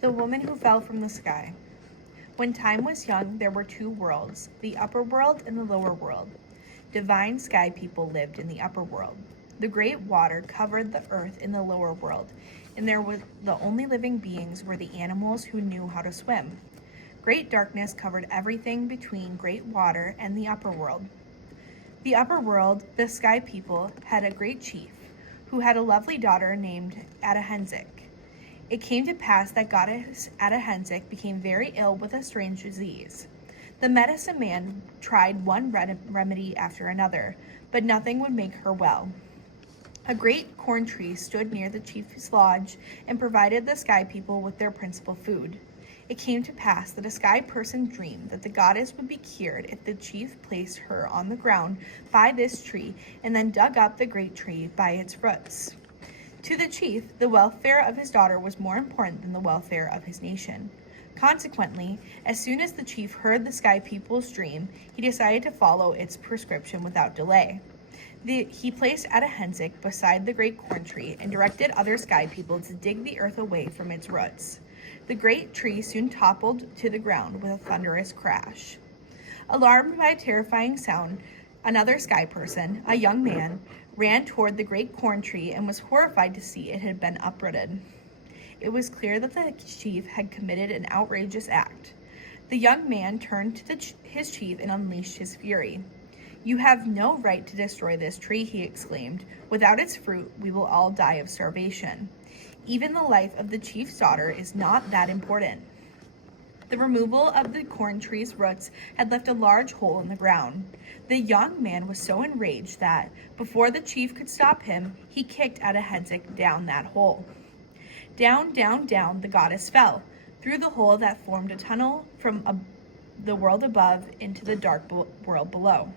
The woman who fell from the sky. When time was young, there were two worlds, the upper world and the lower world. Divine sky people lived in the upper world. The great water covered the earth in the lower world, and there was the only living beings were the animals who knew how to swim. Great darkness covered everything between great water and the upper world. The upper world, the sky people, had a great chief, who had a lovely daughter named Adahenzik. It came to pass that goddess Adahenzik became very ill with a strange disease. The medicine man tried one remedy after another, but nothing would make her well. A great corn tree stood near the chief's lodge and provided the sky people with their principal food. It came to pass that a sky person dreamed that the goddess would be cured if the chief placed her on the ground by this tree and then dug up the great tree by its roots. To the chief, the welfare of his daughter was more important than the welfare of his nation. Consequently, as soon as the chief heard the sky people's dream, he decided to follow its prescription without delay. He placed Adahenzik beside the great corn tree and directed other sky people to dig the earth away from its roots. The great tree soon toppled to the ground with a thunderous crash. Alarmed by a terrifying sound, another sky person, a young man, ran toward the great corn tree and was horrified to see it had been uprooted. It was clear that the chief had committed an outrageous act. The young man turned to his chief and unleashed his fury. "You have no right to destroy this tree," he exclaimed. "Without its fruit, we will all die of starvation. Even the life of the chief's daughter is not that important." The removal of the corn tree's roots had left a large hole in the ground. The young man was so enraged that, before the chief could stop him, he kicked Adahenzik down that hole. Down, down, down the goddess fell, through the hole that formed a tunnel from the world above into the dark world below.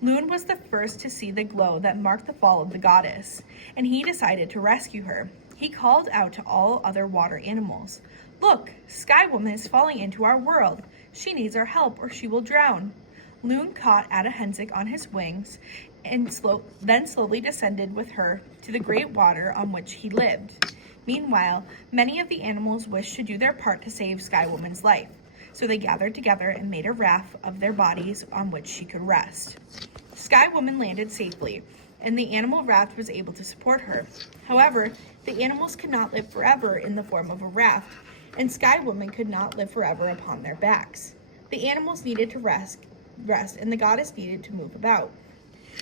Loon was the first to see the glow that marked the fall of the goddess, and he decided to rescue her. He called out to all other water animals, "Look, Sky Woman is falling into our world. She needs our help or she will drown." Loon caught Adahenzik on his wings and then slowly descended with her to the great water on which he lived. Meanwhile, many of the animals wished to do their part to save Sky Woman's life, so they gathered together and made a raft of their bodies on which she could rest. Sky Woman landed safely, and the animal raft was able to support her. However, the animals could not live forever in the form of a raft, and Sky Woman could not live forever upon their backs. The animals needed to rest, and the goddess needed to move about.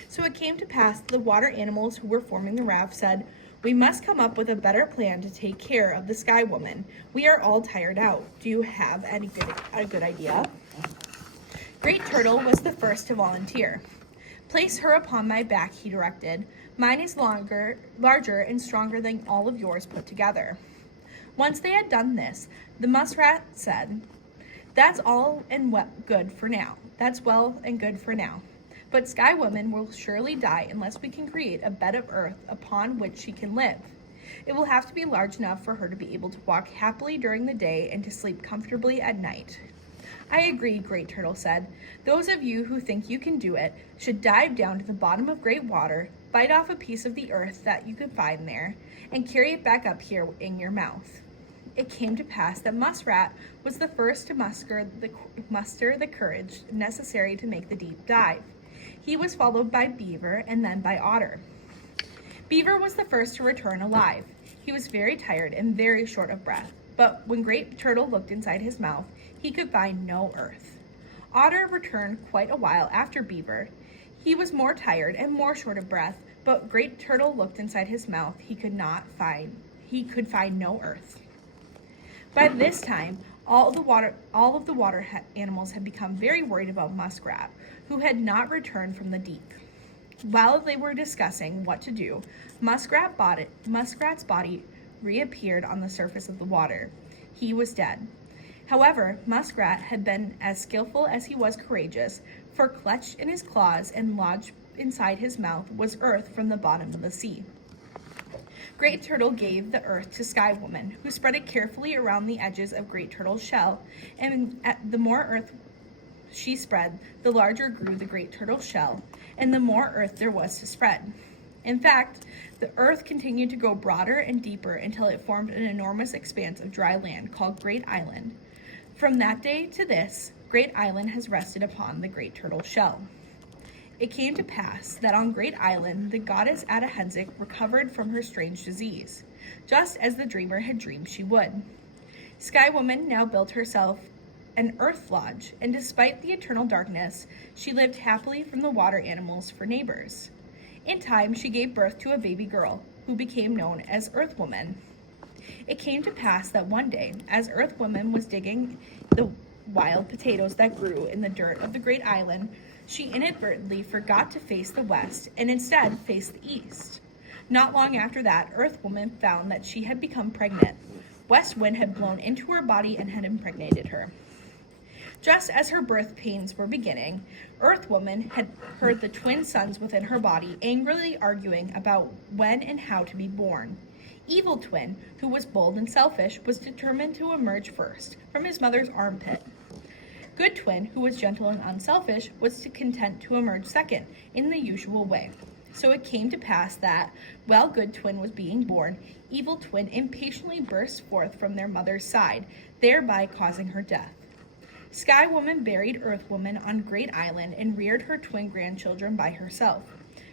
So it came to pass that the water animals who were forming the raft said, "We must come up with a better plan to take care of the Sky Woman. We are all tired out. Do you have a good idea?" Great Turtle was the first to volunteer. "Place her upon my back," he directed. "Mine is larger and stronger than all of yours put together." Once they had done this, the muskrat said, "That's all and good for now. That's well and good for now. But Sky Woman will surely die unless we can create a bed of earth upon which she can live. It will have to be large enough for her to be able to walk happily during the day and to sleep comfortably at night." "I agree," Great Turtle said. "Those of you who think you can do it should dive down to the bottom of great water, bite off a piece of the earth that you can find there, and carry it back up here in your mouth." It came to pass that Muskrat was the first to muster the courage necessary to make the deep dive. He was followed by Beaver and then by Otter. Beaver was the first to return alive. He was very tired and very short of breath, but when Great Turtle looked inside his mouth, he could find no earth. Otter returned quite a while after Beaver. He was more tired and more short of breath, but Great Turtle looked inside his mouth. He could find no earth. By this time, all of the water animals had become very worried about Muskrat, who had not returned from the deep. While they were discussing what to do, Muskrat's body reappeared on the surface of the water. He was dead. However, Muskrat had been as skillful as he was courageous, for clutched in his claws and lodged inside his mouth was earth from the bottom of the sea. Great Turtle gave the earth to Sky Woman, who spread it carefully around the edges of Great Turtle's shell, and the more earth she spread, the larger grew the Great Turtle's shell, and the more earth there was to spread. In fact, The earth continued to grow broader and deeper until it formed an enormous expanse of dry land called Great Island. From that day to this, Great Island has rested upon the great turtle shell. It came to pass that on Great Island the goddess Adahenzek recovered from her strange disease, just as the dreamer had dreamed she would. Sky Woman now built herself an earth lodge, and despite the eternal darkness, she lived happily from the water animals for neighbors. In time, she gave birth to a baby girl, who became known as Earth Woman. It came to pass that one day, as Earth Woman was digging the wild potatoes that grew in the dirt of the Great Island, she inadvertently forgot to face the west and instead faced the east. Not long after that, Earth Woman found that she had become pregnant. West wind had blown into her body and had impregnated her. Just as her birth pains were beginning, Earth Woman had heard the twin sons within her body angrily arguing about when and how to be born. Evil Twin, who was bold and selfish, was determined to emerge first from his mother's armpit. Good Twin, who was gentle and unselfish, was content to emerge second in the usual way. So it came to pass that, while Good Twin was being born, Evil Twin impatiently burst forth from their mother's side, thereby causing her death. Sky Woman buried Earth Woman on Great Island and reared her twin grandchildren by herself.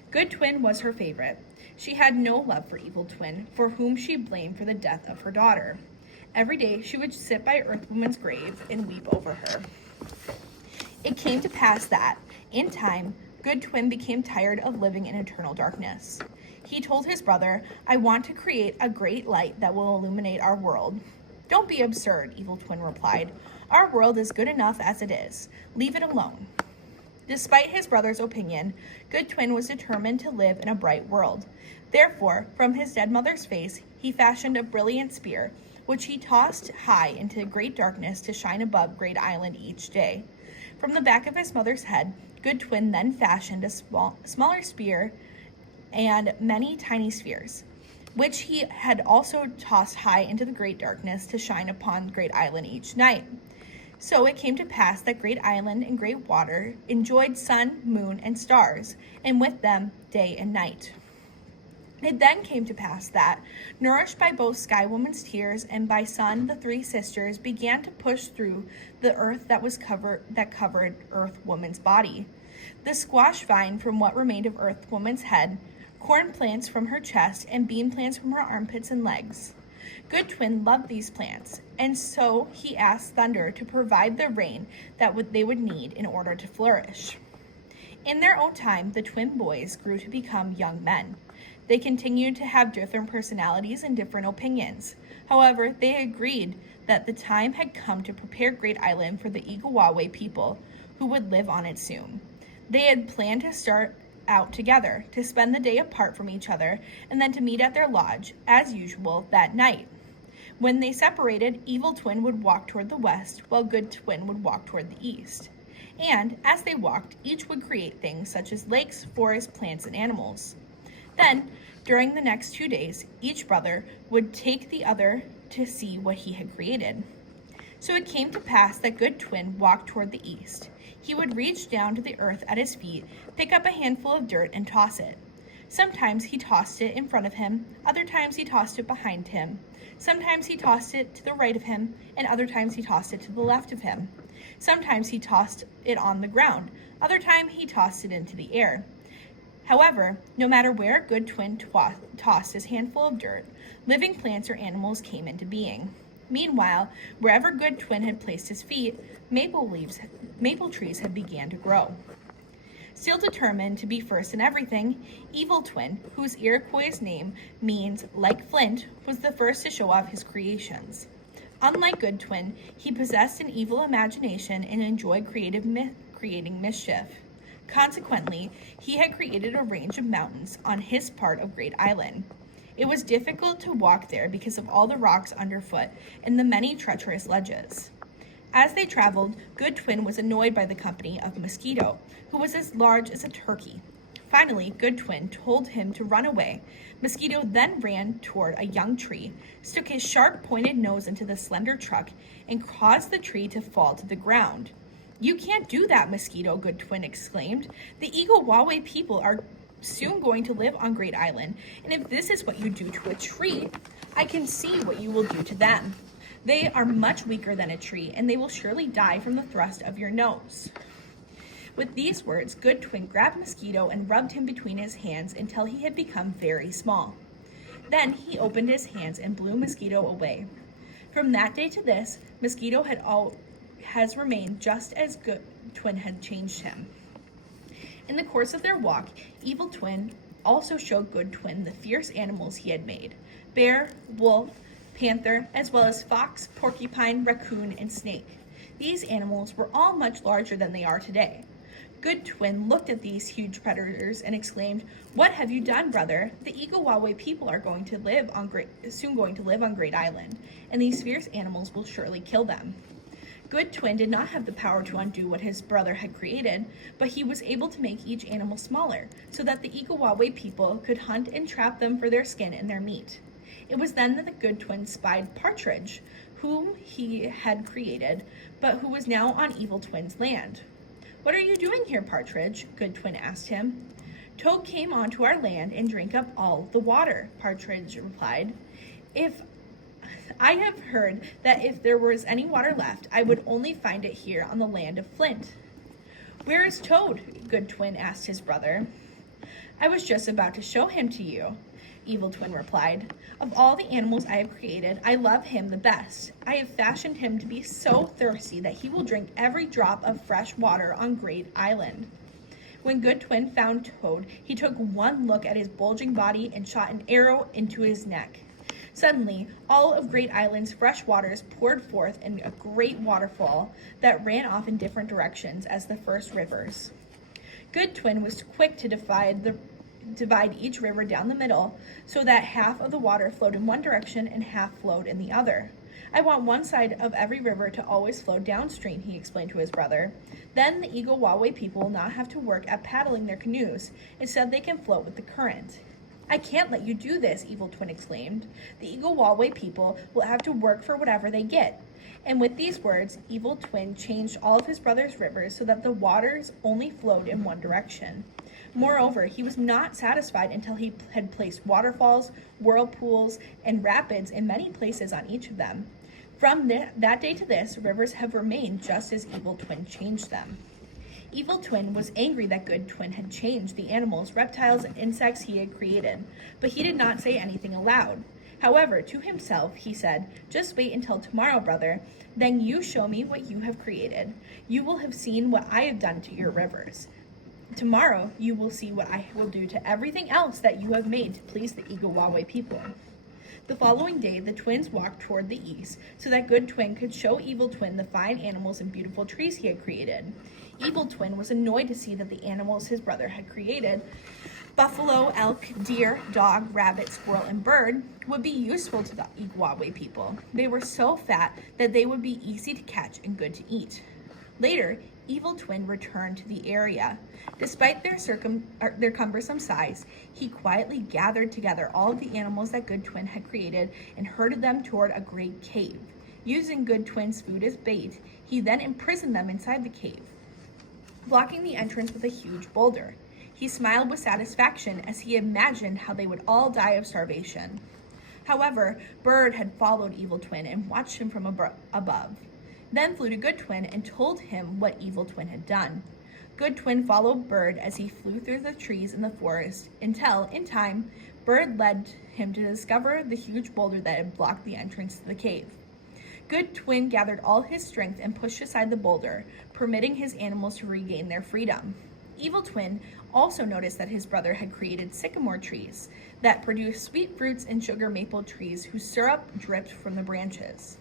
Good Twin was her favorite. She had no love for Evil Twin, for whom she blamed for the death of her daughter. Every day she would sit by Earth Woman's grave and weep over her. It came to pass that, in time, Good Twin became tired of living in eternal darkness. He told his brother, "I want to create a great light that will illuminate our world." "Don't be absurd," Evil Twin replied. "Our world is good enough as it is. Leave it alone." Despite his brother's opinion, Good Twin was determined to live in a bright world. Therefore, from his dead mother's face, he fashioned a brilliant spear, which he tossed high into great darkness to shine above Great Island each day. From the back of his mother's head, Good Twin then fashioned a smaller spear and many tiny spheres, which he had also tossed high into the great darkness to shine upon Great Island each night. So it came to pass that Great Island and Great Water enjoyed sun, moon, and stars, and with them day and night. It then came to pass that, nourished by both Sky Woman's tears and by sun, the three sisters began to push through the earth that covered Earth Woman's body. The squash vine from what remained of Earth Woman's head, corn plants from her chest, and bean plants from her armpits and legs. Good Twin loved these plants, and so he asked Thunder to provide the rain that they would need in order to flourish. In their own time, the twin boys grew to become young men. They continued to have different personalities and different opinions. However, they agreed that the time had come to prepare Great Island for the Igawaway people who would live on it soon. They had planned to start out together, to spend the day apart from each other, and then to meet at their lodge, as usual, that night. When they separated, Evil Twin would walk toward the west, while Good Twin would walk toward the east. And, as they walked, each would create things such as lakes, forests, plants, and animals. Then, during the next 2 days, each brother would take the other to see what he had created. So it came to pass that Good Twin walked toward the east. He would reach down to the earth at his feet, pick up a handful of dirt, and toss it. Sometimes he tossed it in front of him, other times he tossed it behind him. Sometimes he tossed it to the right of him, and other times he tossed it to the left of him. Sometimes he tossed it on the ground, other times he tossed it into the air. However, no matter where Good Twin tossed his handful of dirt, living plants or animals came into being. Meanwhile, wherever Good Twin had placed his feet, maple trees had begun to grow. Still determined to be first in everything, Evil Twin, whose Iroquois name means like flint, was the first to show off his creations. Unlike Good Twin, he possessed an evil imagination and enjoyed creating mischief. Consequently, he had created a range of mountains on his part of Great Island. It was difficult to walk there because of all the rocks underfoot and the many treacherous ledges. As they traveled, Good Twin was annoyed by the company of Mosquito, who was as large as a turkey. Finally, Good Twin told him to run away. Mosquito then ran toward a young tree, stuck his sharp-pointed nose into the slender trunk, and caused the tree to fall to the ground. "You can't do that, Mosquito," Good Twin exclaimed. "The Igawaway people are soon going to live on Great Island, and if this is what you do to a tree, I can see what you will do to them. They are much weaker than a tree, and they will surely die from the thrust of your nose." With these words, Good Twin grabbed Mosquito and rubbed him between his hands until he had become very small. Then he opened his hands and blew Mosquito away. From that day to this, Mosquito has remained just as Good Twin had changed him. In the course of their walk, Evil Twin also showed Good Twin the fierce animals he had made: bear, wolf, panther, as well as fox, porcupine, raccoon, and snake. These animals were all much larger than they are today. Good Twin looked at these huge predators and exclaimed, "What have you done, brother? The Igawaway people are soon going to live on Great Island, and these fierce animals will surely kill them." Good Twin did not have the power to undo what his brother had created, but he was able to make each animal smaller, so that the Igawaway people could hunt and trap them for their skin and their meat. It was then that the Good Twin spied Partridge, whom he had created, but who was now on Evil Twin's land. "What are you doing here, Partridge?" Good Twin asked him. "Toad came onto our land and drank up all the water," Partridge replied. I have heard that if there was any water left, I would only find it here on the land of Flint." "Where is Toad?" Good Twin asked his brother. "I was just about to show him to you," Evil Twin replied. "Of all the animals I have created, I love him the best. I have fashioned him to be so thirsty that he will drink every drop of fresh water on Great Island." When Good Twin found Toad, he took one look at his bulging body and shot an arrow into his neck. Suddenly, all of Great Island's fresh waters poured forth in a great waterfall that ran off in different directions as the first rivers. Good Twin was quick to divide each river down the middle so that half of the water flowed in one direction and half flowed in the other. "I want one side of every river to always flow downstream," he explained to his brother. "Then the Igawaway people will not have to work at paddling their canoes. Instead, they can float with the current." "I can't let you do this," Evil Twin exclaimed. "The Igawaway people will have to work for whatever they get." And with these words, Evil Twin changed all of his brother's rivers so that the waters only flowed in one direction. Moreover, he was not satisfied until he had placed waterfalls, whirlpools, and rapids in many places on each of them. From that day to this, rivers have remained just as Evil Twin changed them. Evil Twin was angry that Good Twin had changed the animals, reptiles, and insects he had created, but he did not say anything aloud. However, to himself, he said, "Just wait until tomorrow, brother. Then you show me what you have created. You will have seen what I have done to your rivers. Tomorrow, you will see what I will do to everything else that you have made to please the Igawaway people." The following day, the twins walked toward the east so that Good Twin could show Evil Twin the fine animals and beautiful trees he had created. Evil Twin was annoyed to see that the animals his brother had created, buffalo, elk, deer, dog, rabbit, squirrel, and bird, would be useful to the Igawaway people. They were so fat that they would be easy to catch and good to eat. Later, Evil Twin returned to the area. Despite their cumbersome size, he quietly gathered together all of the animals that Good Twin had created and herded them toward a great cave. Using Good Twin's food as bait, he then imprisoned them inside the cave, blocking the entrance with a huge boulder. He smiled with satisfaction as he imagined how they would all die of starvation. However, Bird had followed Evil Twin and watched him from above, then flew to Good Twin and told him what Evil Twin had done. Good Twin followed Bird as he flew through the trees in the forest until, in time, Bird led him to discover the huge boulder that had blocked the entrance to the cave. Good Twin gathered all his strength and pushed aside the boulder, permitting his animals to regain their freedom. Evil Twin also noticed that his brother had created sycamore trees that produced sweet fruits and sugar maple trees whose syrup dripped from the branches.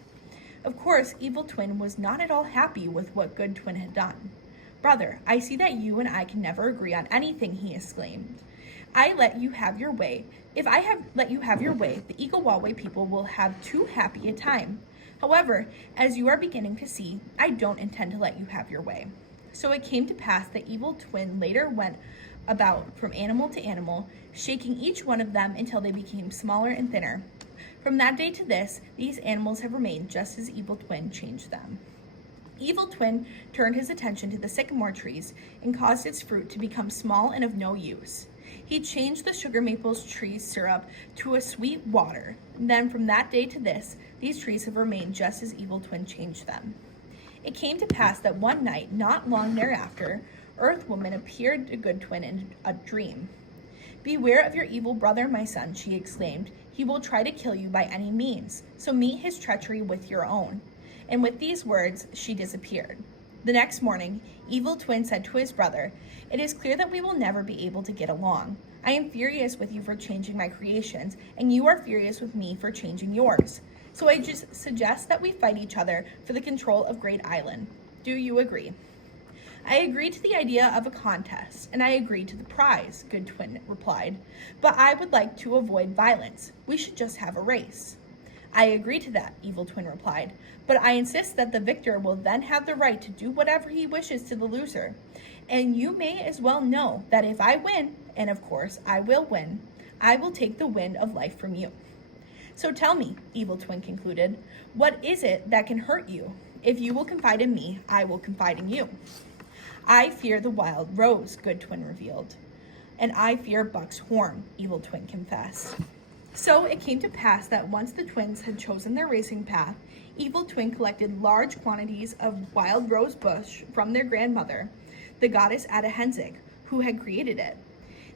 Of course, Evil Twin was not at all happy with what Good Twin had done. "Brother, I see that you and I can never agree on anything," he exclaimed. "I let you have your way. If I have let you have your way, the Igawaway people will have too happy a time. However, as you are beginning to see, I don't intend to let you have your way." So it came to pass that Evil Twin later went about from animal to animal, shaking each one of them until they became smaller and thinner. From that day to this, these animals have remained just as Evil Twin changed them. Evil Twin turned his attention to the sycamore trees and caused its fruit to become small and of no use. He changed the sugar maples tree syrup to a sweet water. Then from that day to this, these trees have remained just as Evil Twin changed them. It came to pass that one night, not long thereafter, Earth Woman appeared to Good Twin in a dream. "Beware of your evil brother, my son," she exclaimed. "He will try to kill you by any means, so meet his treachery with your own." And with these words, she disappeared. The next morning, Evil Twin said to his brother, "It is clear that we will never be able to get along. I am furious with you for changing my creations, and you are furious with me for changing yours. So I just suggest that we fight each other for the control of Great Island. Do you agree?" "I agree to the idea of a contest, and I agree to the prize," Good Twin replied. "But I would like to avoid violence. We should just have a race." "I agree to that," Evil Twin replied, "but I insist that the victor will then have the right to do whatever he wishes to the loser. And you may as well know that if I win, and of course I will win, I will take the wind of life from you. So tell me," Evil Twin concluded, "what is it that can hurt you? If you will confide in me, I will confide in you." "I fear the wild rose," Good Twin revealed. "And I fear Buck's horn," Evil Twin confessed. So it came to pass that once the twins had chosen their racing path, Evil Twin collected large quantities of wild rose bush from their grandmother, the goddess Adahenzig, who had created it.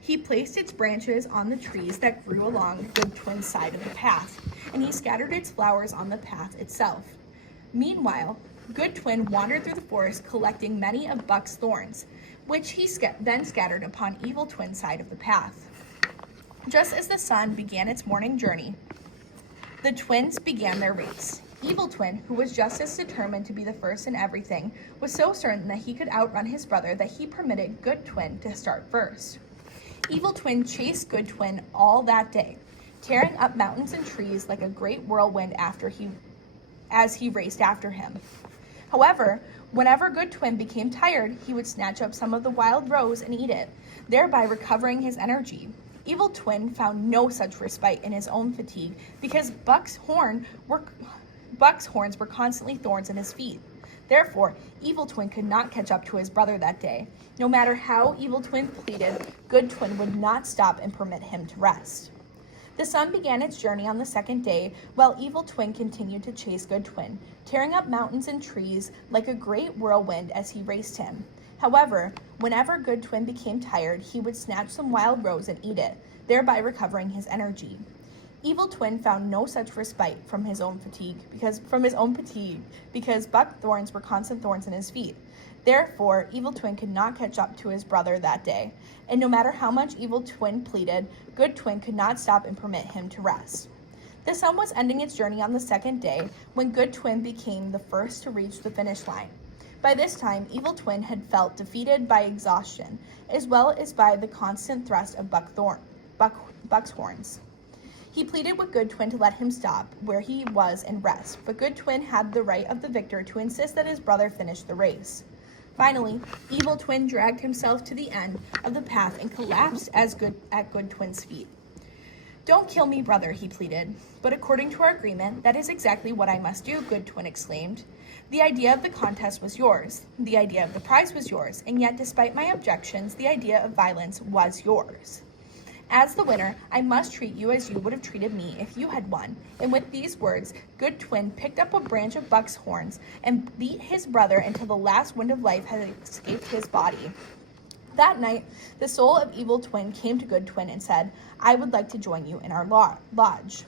He placed its branches on the trees that grew along Good Twin's side of the path, and he scattered its flowers on the path itself. Meanwhile, Good Twin wandered through the forest collecting many of Buck's thorns, which he then scattered upon Evil Twin's side of the path. Just as the sun began its morning journey, the twins began their race. Evil Twin, who was just as determined to be the first in everything, was so certain that he could outrun his brother that he permitted Good Twin to start first. Evil Twin chased Good Twin all that day, tearing up mountains and trees like a great whirlwind as he raced after him. However, whenever Good Twin became tired, he would snatch up some of the wild rose and eat it, thereby recovering his energy. Evil Twin found no such respite in his own fatigue because Buck's horns were constantly thorns in his feet. Therefore, Evil Twin could not catch up to his brother that day. No matter how Evil Twin pleaded, Good Twin would not stop and permit him to rest. The sun began its journey on the second day, while Evil Twin continued to chase Good Twin, tearing up mountains and trees like a great whirlwind as he raced him. However, whenever Good Twin became tired, he would snatch some wild rose and eat it, thereby recovering his energy. Evil Twin found no such respite from his own fatigue because Buck's thorns were constant thorns in his feet. Therefore, Evil Twin could not catch up to his brother that day, and no matter how much Evil Twin pleaded, Good Twin could not stop and permit him to rest. The sun was ending its journey on the second day when Good Twin became the first to reach the finish line. By this time, Evil Twin had felt defeated by exhaustion, as well as by the constant thrust of Buck's horns. He pleaded with Good Twin to let him stop where he was and rest, but Good Twin had the right of the victor to insist that his brother finish the race. Finally, Evil Twin dragged himself to the end of the path and collapsed at Good Twin's feet. "Don't kill me, brother," he pleaded. "But according to our agreement, that is exactly what I must do," Good Twin exclaimed. "The idea of the contest was yours. The idea of the prize was yours. And yet, despite my objections, the idea of violence was yours. As the winner, I must treat you as you would have treated me if you had won." And with these words, Good Twin picked up a branch of Buck's horns and beat his brother until the last wind of life had escaped his body. That night, the soul of Evil Twin came to Good Twin and said, "I would like to join you in our lodge."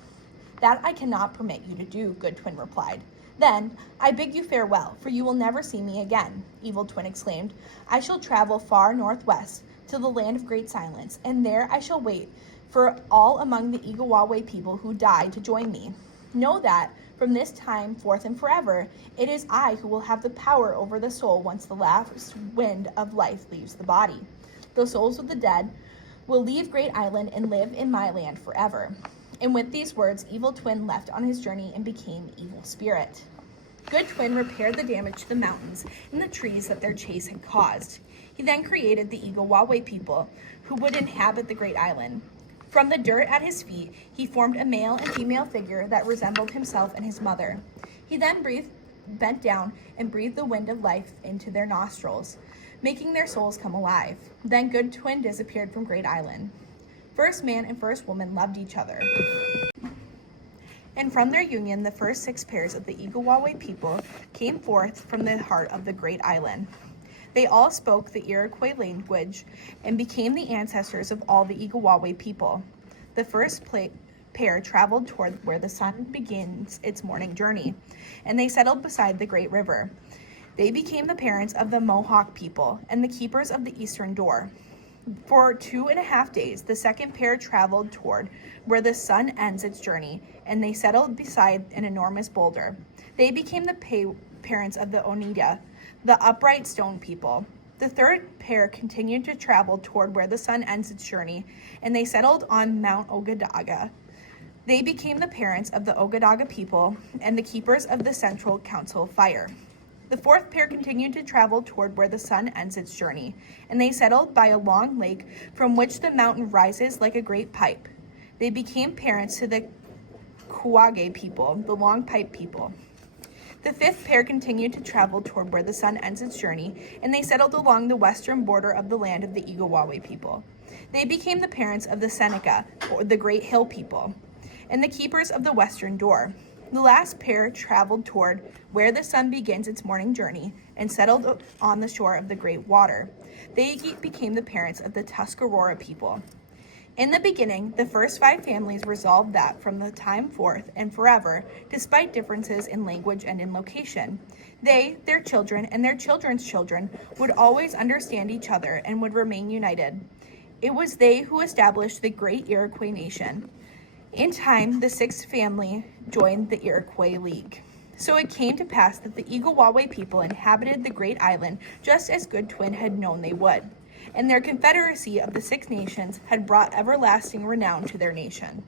"That I cannot permit you to do," Good Twin replied. "Then, I bid you farewell, for you will never see me again," Evil Twin exclaimed. "I shall travel far northwest to the land of great silence, and there I shall wait for all among the Igawaway people who died to join me. Know that, from this time forth and forever, it is I who will have the power over the soul once the last wind of life leaves the body. The souls of the dead will leave Great Island and live in my land forever." And with these words, Evil Twin left on his journey and became Evil Spirit. Good Twin repaired the damage to the mountains and the trees that their chase had caused. He then created the Igawaway people who would inhabit the Great Island. From the dirt at his feet, he formed a male and female figure that resembled himself and his mother. He then bent down and breathed the wind of life into their nostrils. making their souls come alive. Then Good Twin disappeared from Great Island. First man and first woman loved each other. And from their union, the first 6 pairs of the Igawaway people came forth from the heart of the Great Island. They all spoke the Iroquois language and became the ancestors of all the Igawaway people. The first pair traveled toward where the sun begins its morning journey, and they settled beside the great river. They became the parents of the Mohawk people and the keepers of the eastern door. For 2.5 days, the second pair traveled toward where the sun ends its journey, and they settled beside an enormous boulder. They became the parents of the Oneida, the upright stone people. The third pair continued to travel toward where the sun ends its journey, and they settled on Mount Ogadaga. They became the parents of the Ogadaga people and the keepers of the Central Council of Fire. The fourth pair continued to travel toward where the sun ends its journey, and they settled by a long lake from which the mountain rises like a great pipe. They became parents to the Kawage people, the long pipe people. The fifth pair continued to travel toward where the sun ends its journey, and they settled along the western border of the land of the Igawaway people. They became the parents of the Seneca, or the great hill people, and the keepers of the western door. The last pair traveled toward where the sun begins its morning journey and settled on the shore of the great water. They became the parents of the Tuscarora people. In the beginning, the first 5 families resolved that from the time forth and forever, despite differences in language and in location, they, their children, and their children's children would always understand each other and would remain united. It was they who established the great Iroquois nation. In time, the 6th family joined the Iroquois League. So it came to pass that the Igawaway people inhabited the great island just as Good Twin had known they would, and their confederacy of the 6 nations had brought everlasting renown to their nation.